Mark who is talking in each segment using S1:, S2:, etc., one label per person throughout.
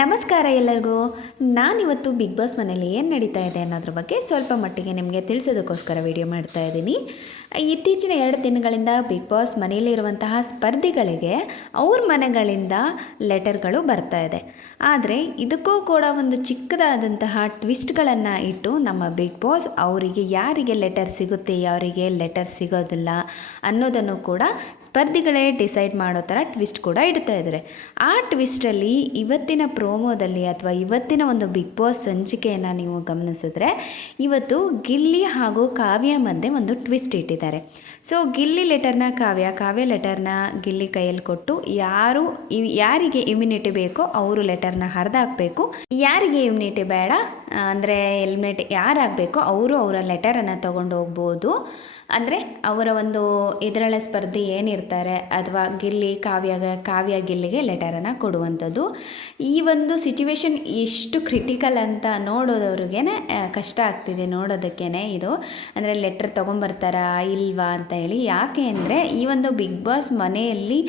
S1: ನಮಸ್ಕಾರ ಎಲ್ಲರಿಗೂ. ನಾನಿವತ್ತು ಬಿಗ್ ಬಾಸ್ ಮನೇಲಿ ಏನು ನಡೀತಾ ಇದೆ ಅನ್ನೋದ್ರ ಬಗ್ಗೆ ಸ್ವಲ್ಪ ಮಟ್ಟಿಗೆ ನಿಮಗೆ ತಿಳಿಸೋದಕ್ಕೋಸ್ಕರ ವಿಡಿಯೋ ಮಾಡ್ತಾ ಇದ್ದೀನಿ. ಇತ್ತೀಚಿನ ಎರಡು ದಿನಗಳಿಂದ ಬಿಗ್ ಬಾಸ್ ಮನೆಯಲ್ಲಿರುವಂತಹ ಸ್ಪರ್ಧಿಗಳಿಗೆ ಅವ್ರ ಮನೆಗಳಿಂದ ಲೆಟರ್ಗಳು ಬರ್ತಾ ಇದೆ. ಆದರೆ ಇದಕ್ಕೂ ಕೂಡ ಒಂದು ಚಿಕ್ಕದಾದಂತಹ ಟ್ವಿಸ್ಟ್ಗಳನ್ನು ಇಟ್ಟು ನಮ್ಮ ಬಿಗ್ ಬಾಸ್ ಅವರಿಗೆ ಯಾರಿಗೆ ಲೆಟರ್ ಸಿಗುತ್ತೆ, ಯಾರಿಗೆ ಲೆಟರ್ ಸಿಗೋದಿಲ್ಲ ಅನ್ನೋದನ್ನು ಕೂಡ ಸ್ಪರ್ಧಿಗಳೇ ಡಿಸೈಡ್ ಮಾಡೋ ಥರ ಟ್ವಿಸ್ಟ್ ಕೂಡ ಇಡ್ತಾ ಇದ್ದಾರೆ. ಆ ಟ್ವಿಸ್ಟಲ್ಲಿ ಇವತ್ತಿನ ಪ್ರೋಮೋದಲ್ಲಿ ಅಥವಾ ಇವತ್ತಿನ ಒಂದು ಬಿಗ್ ಬಾಸ್ ಸಂಚಿಕೆಯನ್ನು ನೀವು ಗಮನಿಸಿದ್ರೆ, ಇವತ್ತು ಗಿಲ್ಲಿ ಹಾಗೂ ಕಾವ್ಯ ಮಧ್ಯೆ ಒಂದು ಟ್ವಿಸ್ಟ್ ಇಟ್ಟಿದ್ದಾರೆ. ಸೊ, ಗಿಲ್ಲಿ ಲೆಟರ್ನ ಕಾವ್ಯ ಕಾವ್ಯ ಲೆಟರ್ನ ಗಿಲ್ಲಿ ಕೈಯಲ್ಲಿ ಕೊಟ್ಟು ಯಾರು ಯಾರಿಗೆ ಇಮ್ಯುನಿಟಿ ಬೇಕೋ ಅವರು ಲೆಟರ್ನ ಹರಿದಾಕಬೇಕು. ಯಾರಿಗೆ ಇಮ್ಯುನಿಟಿ ಬೇಡ, ಅಂದರೆ ಎಲಿಮಿನೇಟ್ ಯಾರಾಗಬೇಕೋ ಅವರು ಅವರ ಲೆಟರನ್ನು ತೊಗೊಂಡು ಹೋಗ್ಬೋದು. ಅಂದರೆ ಅವರ ಒಂದು ಇದರಳ ಸ್ಪರ್ಧೆ ಏನಿರ್ತಾರೆ ಅಥವಾ ಗಿಲ್ಲಿ ಕಾವ್ಯ ಕಾವ್ಯ ಗಿಲ್ಲಿಗೆ ಲೆಟರನ್ನು ಕೊಡುವಂಥದ್ದು. ಈ ಒಂದು ಸಿಚುವೇಶನ್ ಎಷ್ಟು ಕ್ರಿಟಿಕಲ್ ಅಂತ ನೋಡೋದವ್ರಿಗೆ ಕಷ್ಟ ಆಗ್ತಿದೆ ನೋಡೋದಕ್ಕೇ ಇದು. ಅಂದರೆ ಲೆಟ್ರ್ ತೊಗೊಂಬರ್ತಾರಾ, ಇಲ್ವಾ ಅಂತ ಹೇಳಿ. ಯಾಕೆ ಅಂದರೆ ಈ ಒಂದು ಬಿಗ್ ಬಾಸ್ ಮನೆಯಲ್ಲಿ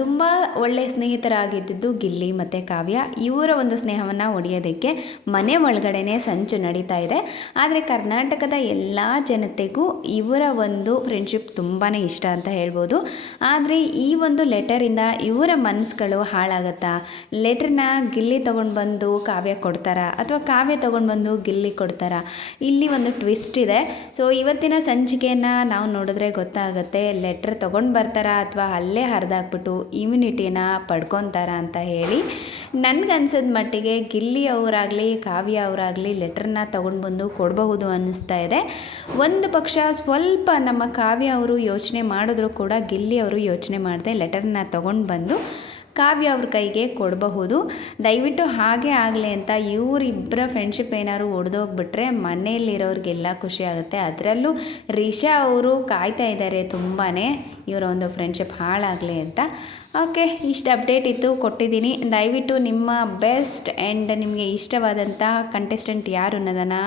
S1: ತುಂಬ ಒಳ್ಳೆಯ ಸ್ನೇಹಿತರಾಗಿದ್ದು ಗಿಲ್ಲಿ ಮತ್ತು ಕಾವ್ಯ. ಇವರ ಒಂದು ಸ್ನೇಹವನ್ನು ಒಡೆಯೋದಕ್ಕೆ ಮನೆ ಒಳಗಡೆನೇ ಸಂಚು ನಡೀತಾ ಇದೆ. ಆದರೆ ಕರ್ನಾಟಕದ ಎಲ್ಲ ಜನತೆಗೂ ಇವರ ಒಂದು ಫ್ರೆಂಡ್ಶಿಪ್ ತುಂಬಾ ಇಷ್ಟ ಅಂತ ಹೇಳ್ಬೋದು. ಆದರೆ ಈ ಒಂದು ಲೆಟರಿಂದ ಇವರ ಮನಸ್ಸುಗಳು ಹಾಳಾಗತ್ತಾ? ಲೆಟ್ರನ್ನ ಗಿಲ್ಲಿ ತೊಗೊಂಡು ಬಂದು ಕಾವ್ಯ ಕೊಡ್ತಾರಾ? ಅಥವಾ ಕಾವ್ಯ ತೊಗೊಂಡು ಬಂದು ಗಿಲ್ಲಿ ಕೊಡ್ತಾರಾ? ಇಲ್ಲಿ ಒಂದು ಟ್ವಿಸ್ಟ್ ಇದೆ. ಸೊ ಇವತ್ತಿನ ಸಂಚಿಕೆಯನ್ನು ನಾವು ನೋಡಿದ್ರೆ ಗೊತ್ತಾಗುತ್ತೆ ಲೆಟ್ರ್ ತೊಗೊಂಡು ಬರ್ತಾರಾ ಅಥವಾ ಅಲ್ಲೇ ಹರಿದಾಕ್ಬಿಟ್ಟು ಇಮ್ಯುನಿಟಿನ ಪಡ್ಕೊತಾರ ಅಂತ ಹೇಳಿ. ನನಗನ್ಸಿದ ಮಟ್ಟಿಗೆ ಗಿಲ್ಲಿ ಅವರಾಗಲಿ, ಕಾವ್ಯ ಅವರಾಗಲಿ ಲೆಟ್ರನ್ನ ತೊಗೊಂಡು ಬಂದು ಕೊಡಬಹುದು ಅನ್ನಿಸ್ತಾ ಇದೆ. ಒಂದು ಪಕ್ಷ ಸ್ವಲ್ಪ ನಮ್ಮ ಕಾವ್ಯ ಅವರು ಯೋಚನೆ ಮಾಡಿದ್ರು ಕೂಡ ಗಿಲ್ಲಿ ಅವರು ಯೋಚನೆ ಮಾಡದೆ ಲೆಟರ್ನ ತೊಗೊಂಡು ಬಂದು ಕಾವ್ಯ ಅವ್ರ ಕೈಗೆ ಕೊಡಬಹುದು. ದಯವಿಟ್ಟು ಹಾಗೆ ಆಗಲಿ ಅಂತ ಇವರಿಬ್ಬರ ಫ್ರೆಂಡ್ಶಿಪ್ ಏನಾದ್ರು ಒಡೆದೋಗ್ಬಿಟ್ರೆ ಮನೆಯಲ್ಲಿರೋರಿಗೆಲ್ಲ ಖುಷಿ ಆಗುತ್ತೆ. ಅದರಲ್ಲೂ ರಿಷಾ ಅವರು ಕಾಯ್ತಾ ಇದ್ದಾರೆ ತುಂಬಾ ಇವರ ಒಂದು ಫ್ರೆಂಡ್ಶಿಪ್ ಹಾಳಾಗಲಿ ಅಂತ. ಓಕೆ, ಇಷ್ಟು ಅಪ್ಡೇಟ್ ಇತ್ತು, ಕೊಟ್ಟಿದ್ದೀನಿ. ದಯವಿಟ್ಟು ನಿಮ್ಮ ಬೆಸ್ಟ್ ಆ್ಯಂಡ್ ನಿಮಗೆ ಇಷ್ಟವಾದಂಥ ಕಂಟೆಸ್ಟೆಂಟ್ ಯಾರು ಅನ್ನೋದನ್ನು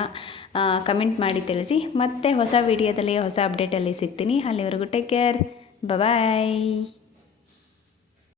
S1: ಕಮೆಂಟ್ ಮಾಡಿ ತಿಳಿಸಿ. ಮತ್ತೆ ಹೊಸ ವಿಡಿಯೋದಲ್ಲಿ ಹೊಸ ಅಪ್ಡೇಟಲ್ಲಿ ಸಿಗ್ತೀನಿ. ಅಲ್ಲಿವರೆಗೂ ಟೇಕ್ ಕೇರ್ ಬಾಯ್